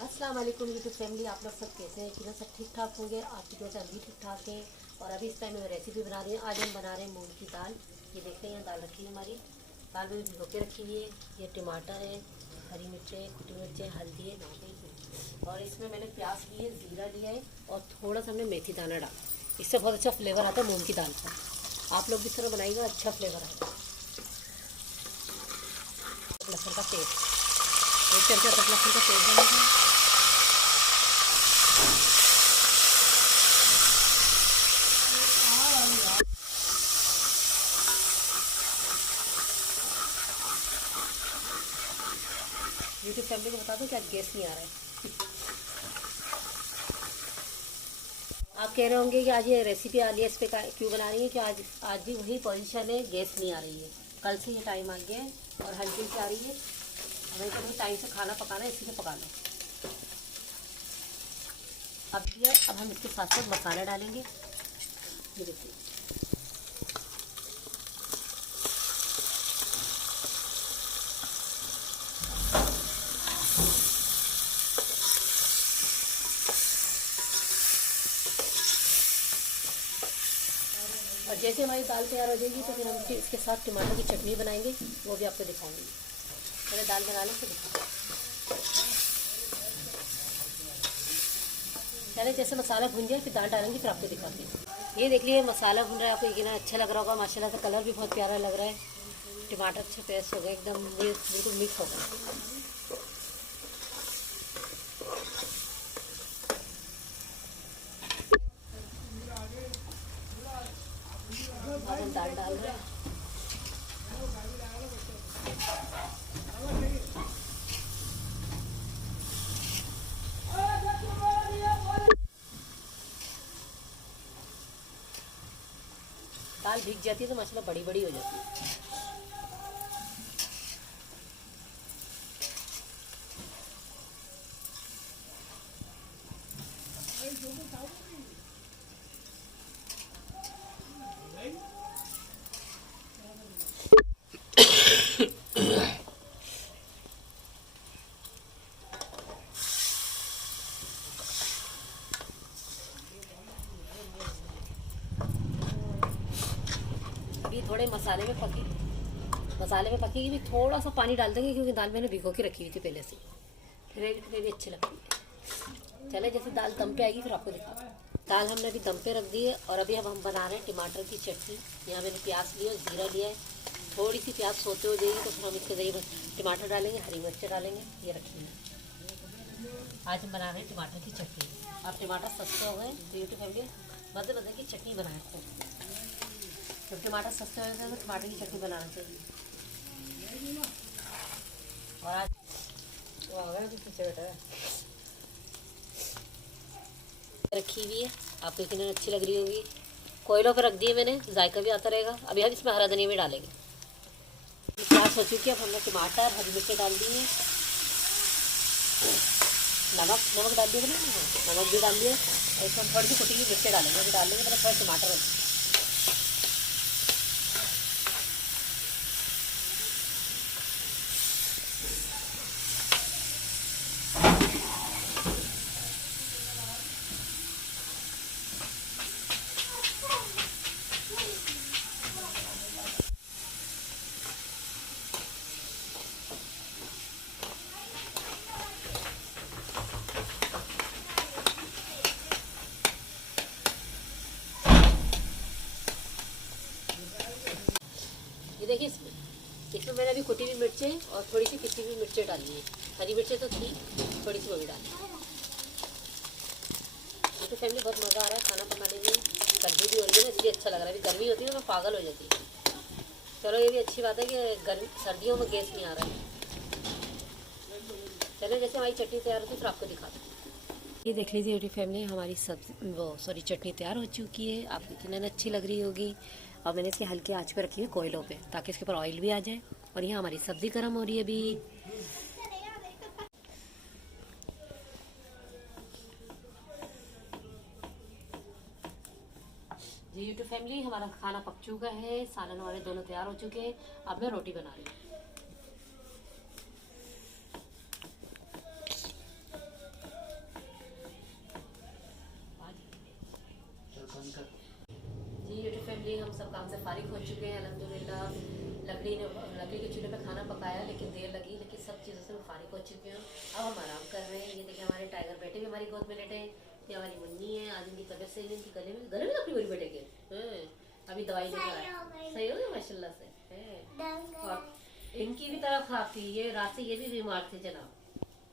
अस्सलाम वालेकुम YouTube family, आप लोग सब कैसे हैं? कि सब ठीक ठाक होंगे। आपकी जो है हम भी ठीक ठाक है। और अभी इस टाइम में रेसिपी बना रही हूँ। आज हम बना रहे हैं मूंग की दाल। ये देखते हैं, यहाँ दाल रखी है हमारी। दाल में भिगो के रखी हुई है। ये टमाटर है, हरी मिर्चें, खट्टी मिर्चें, हल्दी है, नमक है। और इसमें मैंने प्याज ली है, ज़ीरा लिया है और थोड़ा सा हमने मेथी दाना डाला। इससे बहुत अच्छा फ्लेवर आता है मूँग की दाल का। आप लोग भी इस तरह बनाइएगा, अच्छा फ्लेवर आएगा। लहसुन का पेस्ट, एक चमचा तक लहसुन का पेस्ट डालेंगे। यूट्यूब फैमिली को बता दो कि आज गैस नहीं आ रहा है। आप कह रहे होंगे कि आज ये रेसिपी AliExpress पे क्यों बना रही है, कि आज आज भी वही पोजीशन है, गैस नहीं आ रही है। कल से ये टाइम आ गया है और हल्की से आ रही है। हमें कभी टाइम से खाना पकाना है, इसी से पका लो। अब हम इसके साथ साथ मसाला डालेंगे। ये देखिए, और जैसे हमारी दाल तैयार हो जाएगी तो फिर हम इसके साथ टमाटर की चटनी बनाएंगे, वो भी आपको दिखाऊंगी। पहले दाल बना लें फिर दिखाऊंगी। पहले जैसे मसाला भून जाए फिर दाल डालेंगे, फिर आपको दिखाती हूँ। ये देख लीजिए, मसाला भून रहा है, आपको यकीन अच्छा लग रहा होगा। माशाल्लाह से कलर भी बहुत प्यारा लग रहा है। टमाटर अच्छे पेस्ट हो गए, एकदम बिल्कुल मिक्स हो गए। अब हम दाल डाल रहे हैं। दाल भीग जाती है तो माशाल्लाह बड़ी बड़ी हो जाती है। अभी थोड़े मसाले में पकेगी भी, थोड़ा सा पानी डाल देंगे क्योंकि दाल मैंने भिगो के रखी हुई थी पहले से। फिर अच्छी लगती है। चले जैसे दाल दम पे आएगी फिर आपको दिखाते हैं। दाल हमने अभी दम पे रख दी है और अभी अब हम बना रहे हैं टमाटर की चटनी। यहाँ मैंने प्याज लिया, जीरा लिया है। थोड़ी सी प्याज सोते हो जाएगी तो फिर हम इसके ज़रिए टमाटर डालेंगे, हरी मिर्च डालेंगे। ये रखिए, आज हम बना रहे हैं टमाटर की चटनी। अब टमाटर सस्ते हो गए तो यूट्यूब फैमिली मज़े मज़े की चटनी बनाए थे। जब टमाटर सस्ते हो गए तो टमाटर की चटनी बनाना चाहिए। और आज रखी हुई है, आपको कितनी अच्छी लग रही होगी। कोयलों पर रख दिए मैंने, जायका भी आता रहेगा। अभी हम इसमें हरा धनिया भी डालेंगे। प्याज हो चुकी है, अब हमने टमाटर, हरी मिर्ची डाल दी है। नमक डाल दिया मैंने, नमक भी डाल दिया। और इसमें थोड़ी सी कुटी हुई मिर्ची डालेंगे, अभी डालेंगे पहले थोड़ा टमाटर। ये देखिए, इसमें मैंने अभी कुटी हुई मिर्चें और थोड़ी सी पिसी हुई मिर्चें डाली है। हरी मिर्चें तो थी, थोड़ी सी वो भी डाली। तो फैमिली बहुत मज़ा आ रहा है खाना पकाने में। सर्दी भी हो रही है ना, इसलिए अच्छा लग रहा है। अभी गर्मी होती है ना तो पागल हो जाती है। चलो ये भी अच्छी बात है कि गर्मी सर्दियों में गैस नहीं आ रहा है। चलो जैसे हमारी चटनी तैयार होती है फिर आपको दिखाते हैं। ये देख लीजिए यूट्यूब फैमिली, हमारी चटनी तैयार हो चुकी है। आपको कितनी अच्छी लग रही होगी। और मैंने इसके हल्के आंच पे रखी है कोयलों पे, ताकि इसके ऊपर ऑयल भी आ जाए। और यहाँ हमारी सब्ज़ी गर्म हो रही है अभी। जी यूट्यूब फैमिली, हमारा खाना पक चुका है, सालन हमारे दोनों तैयार हो चुके हैं। अब मैं रोटी बना रही हूँ। फारिग हो चुके हैं अल्हम्दुलिल्लाह। लकड़ी के चूल्हे पे खाना पकाया, लेकिन देर लगी, लेकिन सब चीज़ों से फारिग हो चुके हैं। अब हम आराम कर रहे हैं। ये देखिए हमारे टाइगर बेटे भी हमारी गोद में लेटे हैं। ये हमारी मुन्नी है, आज इनकी तबीयत सही नहीं, इनकी गले में अपनी बड़ी बेटे के अभी दवाई लेकर आया, सही हो गया माशाल्लाह से हैं। और इनकी भी तरह खराब थी, ये रात से ये भी बीमार थे जनाब,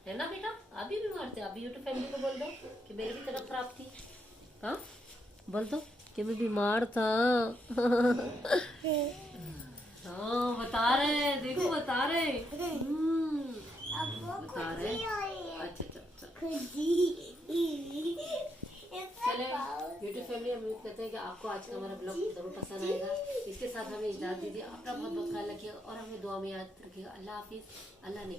है ना बेटा? आप भी बीमार थे? अभी यूट्यूब फैमिली को बोल दो कि मेरी भी तरफ खराब थी। हाँ बोल दो कि मैं बीमार था। हाँ बता रहे, देखो बता रहे, बता रहे। अच्छा अच्छा अच्छा चले यूट्यूब फैमिली, हम उम्मीद करते हैं कि आपको आज का हमारा ब्लॉग जरूर पसंद आएगा। इसके साथ हमें इजाज़त दीजिए। अपना बहुत बहुत ख्याल रखिएगा और हमें दुआ में याद रखिएगा। अल्लाह हाफिज़। अल्लाह ने